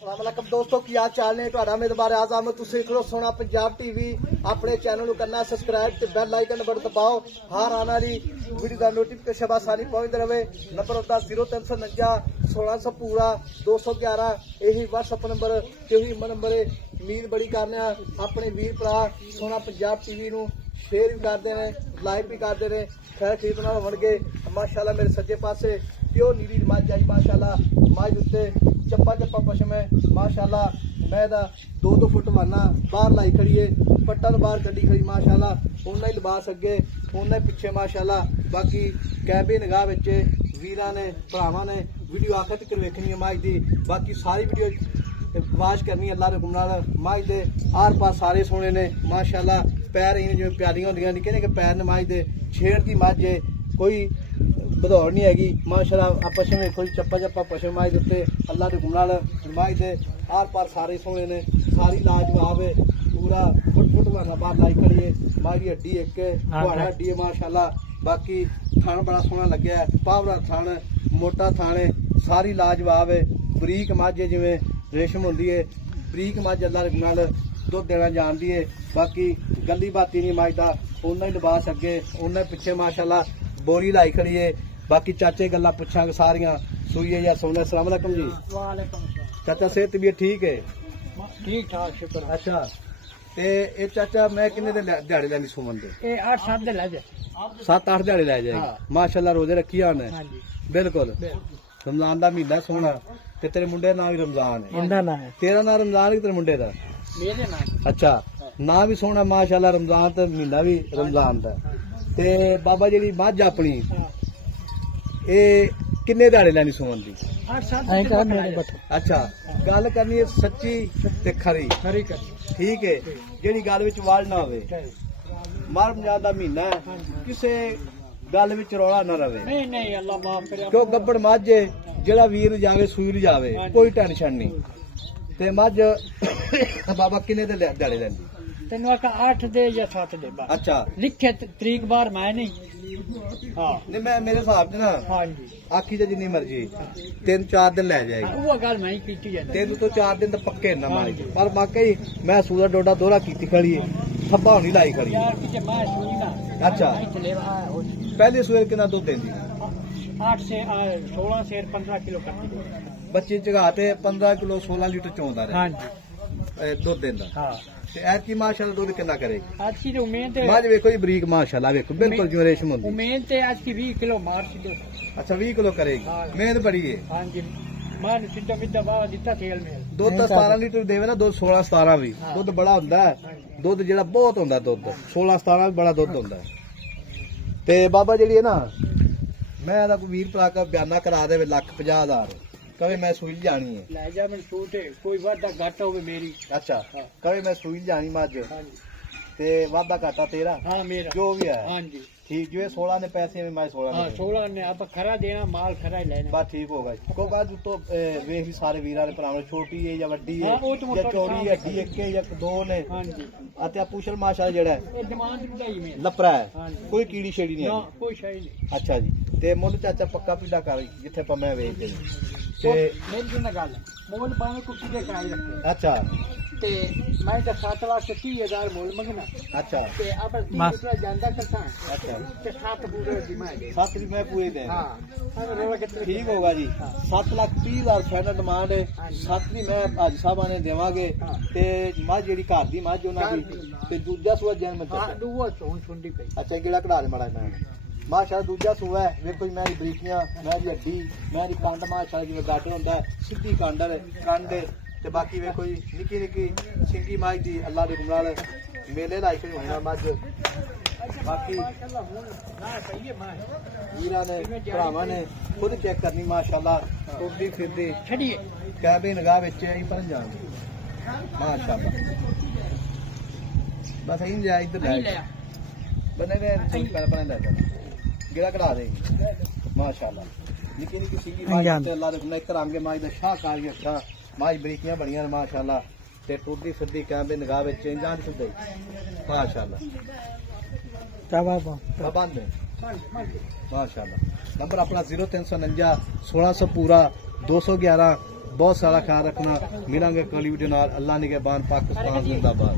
अस्सलामुअलैकुम दोस्तों की हाल चाल ने तुहाडा मेदबार आज़म तुसीं देख रहे हो सोना पंजाब टीवी अपने चैनल नूं करना सब्सक्राइब ते बेल आइकन बटन दबाओ हर आने वाली वीडियो का नोटिफिकेशन आसानी पहुंचती रहे। नंबर होता 0349 1600 पूरा 211 यही व्हाट्सएप नंबर यही नंबर है। उम्मीद बड़ी करने अपने वीर भरा सोना पंजाब टीवी नूं शेयर भी करते हैं लाइक भी करते हैं। खैर ठीक ना बन गए माशाल्लाह मेरे सज्जे पासे प्योर नीली मझ आई माशाल्लाह मझ उत्ते चप्पा चप्पा पशम है माशाल्लाह। मैं 2-2 फुट वाना बाहर लाई खड़ी है पट्टा तो बाहर कड्डी खड़ी माशाल्लाह। उन्ना ही लिबास अगे उन्ना ही पिछे माशाल्लाह। बाकी कैबे निगाह बच्चे वीरां ने भरावां ने वीडियो आखिर तक वेखनी है मझ दी। बाकी सारी वीडियो वाच करनी है अल्लाह दे हुक्म नाल। मझ दे आर पास सारे सोने ने माशाल्लाह। पैर इन जिवें प्यारियां होंदियां निक्के निक्के पैर ने मझ दे छेड़ दी मझ है कोई बधौड़ नहीं हैगी माशाल्लाह। पशम देखो चप्पा चप्पा पशम मझ दे अल्लाह के हुक्म नाल मझ दे आर पार सारे सोने ने सारी लाजवाब है पूरा फुट फुट वाना बाहर लाई खड़ी है मझ दी हड्डी एक कुहाड़ा हड्डी है माशाल्लाह। बाकी थान बड़ा सोहना लग्या है पावरा थान मोटा थान है सारी लाजवाब है बरीक मझ है जिवें रेशम होंदी है बरीक मझ अल्लाह के हुक्म नाल दुध देना जानती है। बाकी गली बाती नहीं मझ दा उन्ना ही लिबास अगे उन्ना पिछे माशाल्लाह बोरी लाई खड़ी है। बाकी चाचे गल्लां पुछांगे सारियां सुई है या सोने। अस्सलाम वालेकुम जी। वालेकुम चाचा सेहत तबीयत ठीक है? ठीक ठाक शुक्र। अच्छा ते ए चाचा मैं किन्ने दे दिहाड़े लैनी सुमन दे? ए 8-7 दे लै जा 7-8 दिहाड़े लै जाएगी माशाल्लाह। रोजे रखी आने बिल्कुल रमजान दा महीना सोना ते तेरे मुंडे दा नाम भी रमजान है। मुंडा ना है तेरा नाम रमजान है तेरे मुंडे दा? मेरे नाम। अच्छा नाम भी सोना माशाल्लाह रमजान ते महीना भी रमजान दा। ते बाबा जी मझ अपनी ए किन्ने दिहाड़े लैनी सुमन दी? 8-7। अच्छा गल करनी है सच्ची ते खरी खरी कर ठीक है जेड़ी गल विच वाल ना होवे। मार पंजाब दा महीना है किसे गल विच रौला ना रवे। नहीं नहीं अल्लाह माफ करे क्यों गब्बड़ मझ जेड़ा वीर जावे सूई ली जावे कोई टेंशन नहीं। ते मझ बाबा किन्ने दे दिहाड़े लैंदी? तेन आखा 8 दे या 7 दे बस। अच्छा लिखे तरीक बार मैं नहीं। हाँ नहीं मैं मेरे हिसाब से ना हाँ जी आखी जा जिन्नी मर्जी 3-4 दिन लै जाएगी। वो गल मैं ही कीती है 3 तो 4 दिन तो पक्के ना मारी पर वाकई मैं सूदा डोडा दोहरा कीती खड़ी है थब्बा होनी लाई खड़ी है। यार पीछे मैं सुनी ना। अच्छा पहले सूर कितना दुध देंदी? 8 से 16 से 15 किलो करती। बच्चे चगाते 15 किलो 16 लीटर चौंदा हाँ रहे जी दुध देंदा। हाँ ते ऐ की माशाल्लाह दुध कितना करेगी? आज की तो उम्मीद है मझ वेखो जी बरीक माशाल्लाह वेखो बिल्कुल जिवें रेशम होंदी। उम्मीद है आज की 20 किलो मार सीधे। अच्छा 20 किलो करेगी हाँ। मेहनत बड़ी है। हाँ जी मैं सीधा मिद्दा बाबा दिता तेल मेल दुध तो 17 लीटर देवे ना दुध 16-17 भी दुध बड़ा होंदा है दुध जेड़ा बहुत होंदा दुध 16-17 भी बड़ा दुध होंदा है। ते बाबा जेड़ी है ना मैं कोई वीर भरा का बयाना करा दे 1,50,000 कवे मैं सुई जानी है ले जा मैं सूट है कोई वादा घाटा होवे मेरी। अच्छा कवे मैं सुई जानी मझ हाँ जी ते वादा घाटा तेरा हाँ मेरा जो भी है हाँ जी ठीक जो 16 ने पैसे में मैं 16 हाँ 16 ने आप खरा देना माल खरा ही लेना बात ठीक होगा को बाद तो वेख भी सारे वीरां ने भरावां छोटी है या वड्डी है हाँ, वो तो या मोटा चौड़ी है हड्डी एक है या दो ने हाँ जी अते पुशल माशाल्लाह जेड़ा है ये डिमांड बढ़ाई में लपरा है हाँ जी कोई कीड़ी छेड़ी नहीं ना है। कोई शायद नहीं। अच्छा जी ते मुल चाचा पक्का पीड़ा कर जिथे पर मैं वेच दे ते मेरी सुन गल मोल पावे कुछ दे कराई रखे अच्छा ते मैं तो 7 लाख 30,000 मोल मंगना अच्छा ते अब 30 रुपया जांदा करता अच्छा ते 7 पूरे दी मैं दे 7 भी मैं पूरे दे हाँ अब रोला कितने ठीक होगा जी 7,30,000 फाइनल डिमांड है 7 भी मैं आज साहब ने देवांगे ते मझ जेड़ी घर दी मझ उन्हां दी ते दूजा सूआ जन्म हाँ तक दूआ सोन सुंडी पे। अच्छा केड़ा कढ़ा दे माड़ा मैं माशाल्लाह दूजा सूआ है वेखो मैं बरीकियां मैं हड्डी मैं कंड माशाल्लाह जिवें गाटर होंदा सीधी कांडर कंड ते बाकी वेखो जी निक्की निक्की सिंगी मझ दी अल्लाह दे हुक्म नाल मेले लाई खड़ी होना मझ। बाकी वीरां ने भरावां ने खुद चेक करनी माशाल्लाह टुरदी फिरदी छड़िए कैबे निगाह विच ही भरन जांदी माशाल्लाह। बस इन जा इधर ले बने ने पर ले गिरा कढ़ा देंगे माशाल्लाह निक्की निक्की सिंगी मझ ते अल्लाह दे हुक्म नाल करांगे मझ दा शाहकार अच्छा मझ बरीकियां बड़ियां माशाल्लाह ते टुरदी फिरदी कैबे निगाह विच जान सुधे माशाल्लाह। बंद है माशाल्लाह। नंबर अपना 0349 1600 पूरा 211 बहुत सारा ख्याल रखना। मिलांगे अगली वीडियो नाल। अल्लाह निगहबान, पाकिस्तान जिंदाबाद।